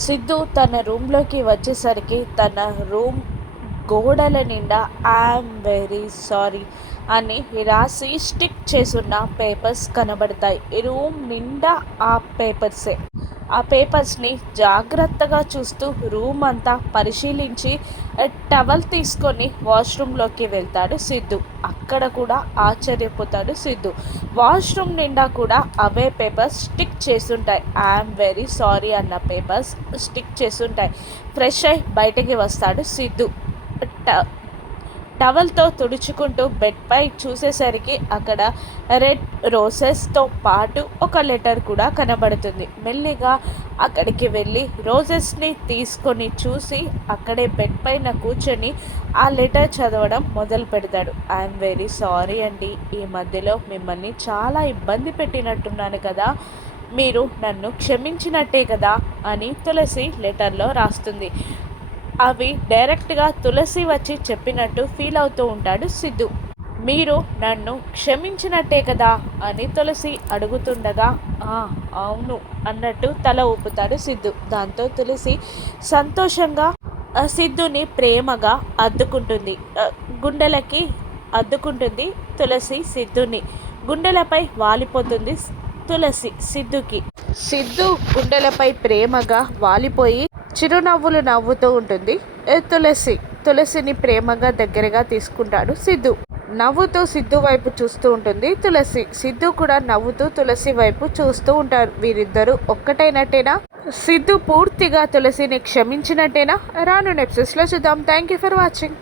సిద్ధు తన రూమ్లోకి వచ్చేసరికి తన రూమ్ గోడల నిండా ఐఎమ్ వెరీ సారీ అని రాసి స్టిక్ చేసున్న పేపర్స్ కనబడతాయి. ఈ రూమ్ నిండా ఆ పేపర్సే. ఆ పేపర్స్ని జాగ్రత్తగా చూస్తూ రూమ్ అంతా పరిశీలించి టవల్ తీసుకొని వాష్రూమ్లోకి వెళ్తాడు సిద్ధు. అక్కడ కూడా ఆశ్చర్యపోతాడు సిద్ధు. వాష్రూమ్ నిండా కూడా అవే పేపర్స్ స్టిక్ చేసుంటాయి. ఐఎమ్ వెరీ సారీ అన్న పేపర్స్ స్టిక్ చేసుంటాయి. ఫ్రెష్ అయి బయటికి వస్తాడు సిద్ధు. టవల్తో తుడుచుకుంటూ బెడ్పై చూసేసరికి అక్కడ రెడ్ రోజెస్తో పాటు ఒక లెటర్ కూడా కనబడుతుంది. మెల్లిగా అక్కడికి వెళ్ళి రోజెస్ని తీసుకొని చూసి అక్కడే బెడ్ పైన కూర్చొని ఆ లెటర్ చదవడం మొదలు పెడతాడు. ఐఎమ్ వెరీ సారీ అండి, ఈ మధ్యలో మిమ్మల్ని చాలా ఇబ్బంది పెట్టినట్టున్నాను కదా, మీరు నన్ను క్షమించినట్టే కదా అని తులసి లెటర్లో రాస్తుంది. అవి డైరెక్ట్గా తులసి వచ్చి చెప్పినట్టు ఫీల్ అవుతూ ఉంటాడు సిద్ధు. మీరు నన్ను క్షమించినట్టే కదా అని తులసి అడుగుతుండగా అవును అన్నట్టు తల ఊపుతాడు సిద్ధు. దాంతో తులసి సంతోషంగా సిద్ధుని ప్రేమగా అద్దుకుంటుంది. గుండెలకి అద్దుకుంటుంది తులసి సిద్ధుని. గుండెలపై వాలిపోతుంది తులసి సిద్ధుకి. సిద్ధు గుండెలపై ప్రేమగా వాలిపోయి చిరునవ్వులు నవ్వుతూ ఉంటుంది తులసిని ప్రేమగా దగ్గరగా తీసుకుంటాడు సిద్ధు. నవ్వుతూ సిద్ధు వైపు చూస్తూ ఉంటుంది తులసి. సిద్ధు కూడా నవ్వుతూ తులసి వైపు చూస్తూ ఉంటారు. వీరిద్దరూ ఒక్కటైనట్టేనా? సిద్ధు పూర్తిగా తులసిని క్షమించినట్టేనా? రాను ఎపిసోడ్స్లో చూద్దాం. Thank you for watching.